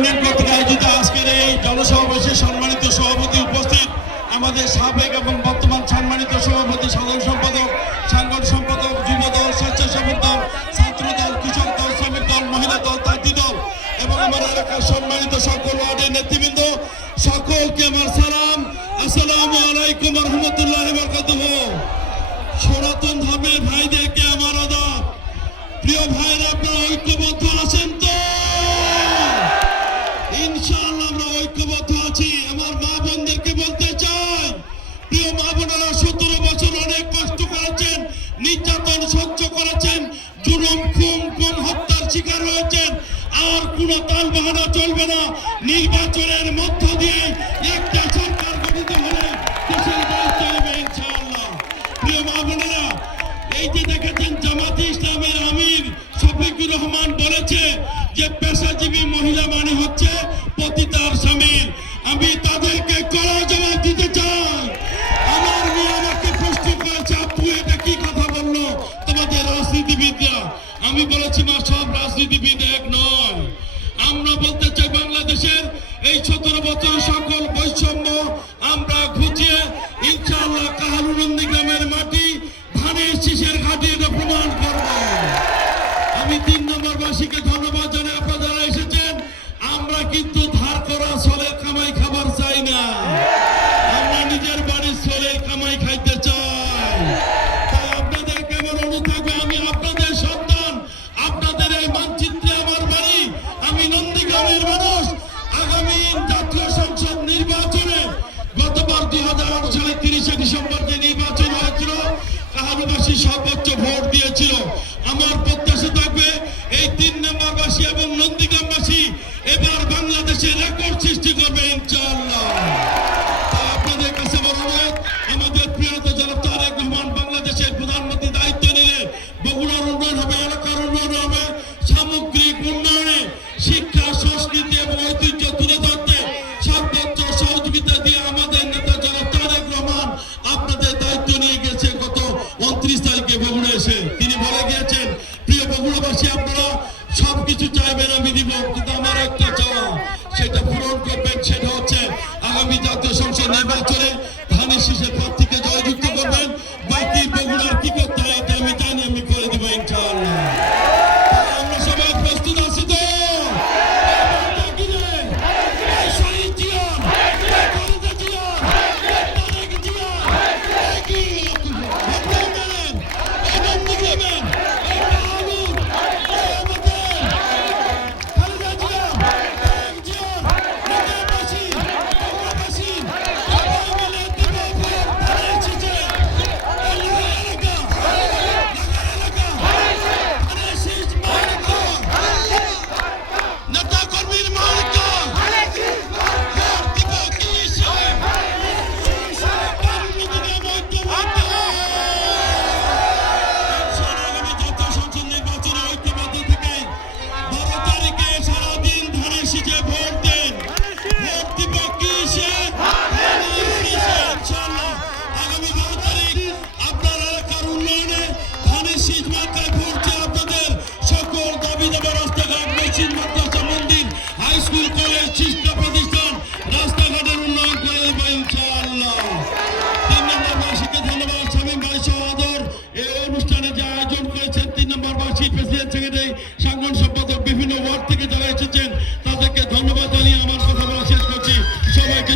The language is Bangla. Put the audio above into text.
ইউনিয়ন কর্তৃক আয়োজিত আজকের এই জনসমাবেশে সম্মানিত সভাপতি উপস্থিত, আমাদের সাবেক এবং বর্তমান সম্মানিত সভাপতি, সাধারণ সম্পাদক, সাংগঠনিক সম্পাদক, যুবদল, স্বেচ্ছাসেবক দল, ছাত্রদল, কৃষক দল, শ্রমিক দল, মহিলা দল, তাঁতি দল এবং আমার এলাকার সম্মানিত সকল ওয়ার্ডের নেতৃবৃন্দ, সকলকে আমার সালাম। আসসালামু আলাইকুম ওয়া রাহমাতুল্লাহি ওয়া বারাকাতুহু। সনাতন ধর্মের ভাইদেরকে আমার আদাব। প্রিয় ভাইরা, আপনারা ঐক্যবদ্ধ আছেন তো? ইনশাআল্লাহ আমরা ঐক্যবদ্ধ আছি। আমার মা বোনদেরকে বলতে চাই, প্রিয় মা বোনেরা, 17 বছর অনেক কষ্ট করেছেন, নির্যাতন সহ্য করেছেন, জুলুম, খুন হত্যার শিকার হয়েছেন। আর কোনো তালবাহানা চলবে না। নির্বাচনের মধ্য দিয়ে একটা সরকার গঠিত হলে দেশের দায়িত্ব হবে ইনশাআল্লাহ। প্রিয় মা বোনেরা, এই যে দেখেছেন জামাতে ইসলামের আমির শফিকুর রহমান বলেছে যে পেশাজীবী মহিলা মানে হচ্ছে পতিতার স্বামী। আমি তাদেরকে কড়া জবাব দিতে চাই। আমার মেয়ে আমাকে প্রশ্ন করেছে, আপু এটা কি কথা বললো তোমাদের রাজনীতিবিদরা? আমি বলেছি, মা, সব রাজনীতিবিদ এক নয়। আমরা বলতে চাই, বাংলাদেশের এই 17 বছর সকল বৈষম্য আমরা ঘুচিয়ে ইনশাআল্লাহ কাহালু নন্দীগ্রামের মাটি ধানের শীষের ঘাটি এটা প্রমাণ করব। আমি 3 নম্বর বাসীকে ধন্যবাদ জানাই, আপনারা যারা এসেছেন। আমরা কিন্তু ধার করা সলের কামাই খাবার চাই না, আমরা নিজের বাড়ির সলের কামাই খাইতে চাই। তাই আপনাদেরকে আমার অনুরোধ থাকবে, আমি আপনাদের সন্তান, আপনাদের এই মানচিত্রে আমার বাড়ি, আমি নন্দীগ্রামের মানুষ। আগামী জাতীয় সংসদ নির্বাচনে গতবার 2008 সালে 30 ডিসেম্বর যে নির্বাচন হয়েছিল, কাহালুবাসী সর্বোচ্চ ভোট দিয়েছিল। আমার প্রত্যাশা থাকবে এই 3 নম্বরবাসী এবং নন্দীগ্রামবাসী এবার বাংলাদেশে রেকর্ড সৃষ্টি করবে ইনশাআল্লাহ। আপনাদের কাছে আমার অনুরোধ, আমাদের প্রিয় নেতা জনাব তারেক রহমান বাংলাদেশের প্রধানমন্ত্রী দায়িত্ব নিলে বগুড়ার উন্নয়ন হবে, এলাকার উন্নয়ন হবে, সামগ্রিক উন্নয়নে শিক্ষা, সংস্কৃতি এবং ঐতিহ্য তুলে ধরতে সর্বোচ্চ সহযোগিতা দিয়ে আমাদের নেতা জনাব তারেক রহমান আপনাদের দায়িত্ব নিয়ে গেছে। গত 29 তারিখে বগুড়া এসে তিনি বলে গিয়েছেন, প্রিয় বগুড়াবাসী, আপনারা সবকিছু চাইবেন আমি দিব, কিন্তু আমার একটা চাওয়া, সেটা পূরণ করবেন। সেটা হচ্ছে আগামী জাতীয় সংসদ নির্বাচনে ধানের শীষের প্রার্থীকে জয়যুক্ত করবেন। বাকি বগুড়ার কি করতে হয় এটা আমি জানি, আমি করে দেবো ইনশাআল্লাহ। আমরা সবাই প্রস্তুত আছি তো? সাংগঠনিক সম্পাদক, বিভিন্ন ওয়ার্ড থেকে যারা এসেছেন তাদেরকে ধন্যবাদ জানিয়ে আমার কথা বলা শেষ করছি। সবাইকে